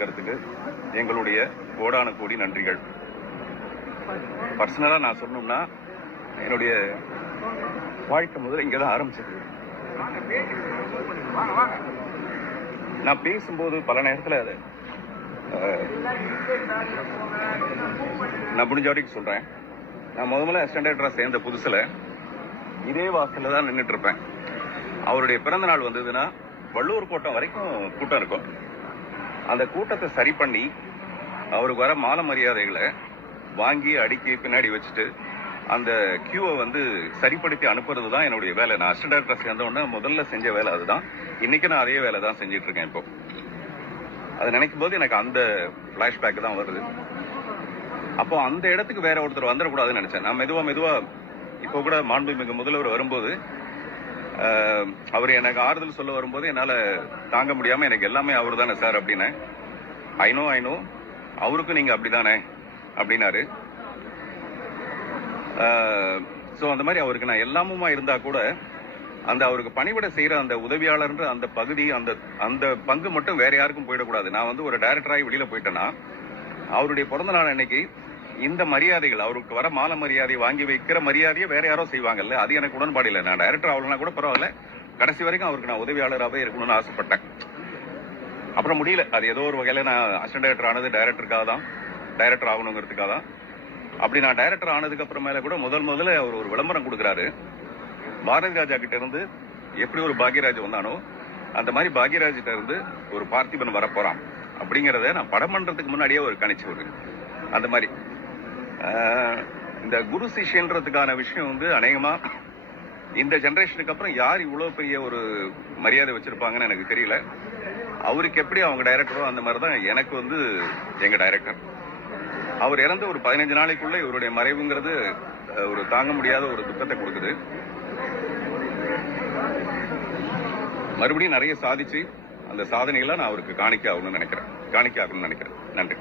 இருக்கிறதுக்கு எங்களுடைய கோடான கோடி நன்றிகள். பர்சனலா நான் சொல்லணும்னா என்னுடைய வாழ்க்கை முதல்ல இங்கதான் ஆரம்பிச்சது. நான் பேசும்போது பல நேரத்தில் அதை நான் முடிஞ்ச வரைக்கும் சொல்றேன். நான் முதல்ல அசிஸ்டன்ட் டைரக்டரா சேர்ந்த புதுசுல இதே வாசல்ல தான் நின்றுட்டு இருப்பேன். அவருடைய பிறந்த நாள் வந்ததுன்னா வள்ளுவர் கோட்டம் வரைக்கும் கூட்டம் இருக்கும். அந்த கூட்டத்தை சரி பண்ணி அவருக்கு வர மாலை மரியாதைகளை வாங்கி அடுக்கி பின்னாடி வச்சுட்டு அந்த கியூவை சரிப்படுத்தி அனுப்புறது தான் என்னுடைய வேலை. நான் அசிஸ்டன்ட் டைரக்டர் சேர்ந்த உடனே முதல்ல செஞ்ச வேலை அதுதான். இன்னைக்கு நான் அதே வேலை தான் செஞ்சுட்டு இருக்கேன். இப்போ அதை நினைக்கும் போது எனக்கு அந்த பிளாஷ்பேக் தான் வருது. அப்போ அந்த இடத்துக்கு வேற ஒருத்தர் வந்துடக்கூடாதுன்னு நினைச்சேன். நான் மெதுவா இப்போ கூட மாண்புமிகு முதல்வர் வரும்போது அவர் எனக்கு ஆறுதல் சொல்ல வரும்போது என்னால தாங்க முடியாம எனக்கு எல்லாமே அவர் தானே சார் அப்படின்னு. ஐநோ அவருக்கும் நீங்க அப்படிதானே அப்படின்னாரு. ஸோ அந்த மாதிரி அவருக்கு நான் எல்லாமுமா இருந்தா கூட அந்த அவருக்கு பணிவிட செய்யற அந்த உதவியாளர்ன்ற அந்த பகுதி அந்த பங்கு மட்டும் வேற யாருக்கும் போயிடக்கூடாது. நான் ஒரு டைரக்டராகி வெளியில போயிட்டேன்னா அவருடைய பிறந்த நாள் அன்னைக்கு இந்த மரியாதைகள் அவருக்கு வர மாலை மரியாதை வாங்கி வைக்கிற மரியாதையை வேற யாரோ செய்வாங்கல்ல, அது எனக்கு உடன்பாடு இல்லை. நான் டைரக்டர் ஆகலன்னா கூட பரவாயில்ல, கடைசி வரைக்கும் அவருக்கு நான் உதவியாளராகவே இருக்கணும்னு ஆசைப்பட்டேன். அப்புறம் முடியல. அது ஏதோ ஒரு வகையில நான் அசிஸ்டன்ட் டைரக்டர் ஆனது டைரக்டருக்காக தான், டைரக்டர் ஆகணுங்கிறதுக்காக தான். அப்படி நான் டைரக்டர் ஆனதுக்கு அப்புறமேல கூட முதல்ல அவர் ஒரு விளம்பரம் கொடுக்குறாரு. பாரதி ராஜா கிட்ட இருந்து எப்படி ஒரு பாக்யராஜ் வந்தானோ அந்த மாதிரி பாக்யராஜ் கிட்ட இருந்து ஒரு பார்த்திபன் வரப்போறான் அப்படிங்கறத நான் படம் பண்றதுக்கு முன்னாடியே ஒரு கணிச்சு அந்த மாதிரி இந்த குரு சிஷ்யன்றதுக்கான விஷயம் அநேகமா இந்த ஜெனரேஷனுக்கு அப்புறம் யார் இவ்வளவு பெரிய ஒரு மரியாதை வச்சிருப்பாங்கன்னு எனக்கு தெரியல. அவருக்கு எப்படி அவங்க டைரக்டரோ அந்த மாதிரிதான் எனக்கு எங்க டைரக்டர். அவர் இறந்து ஒரு 15 நாளைக்குள்ள இவருடைய மறைவுங்கிறது ஒரு தாங்க முடியாத ஒரு துக்கத்தை கொடுக்குது. மறுபடியும் நிறைய சாதிச்சு அந்த சாதனைகளை நான் அவருக்கு காணிக்க ஆகணும்னு நினைக்கிறேன். நன்றி.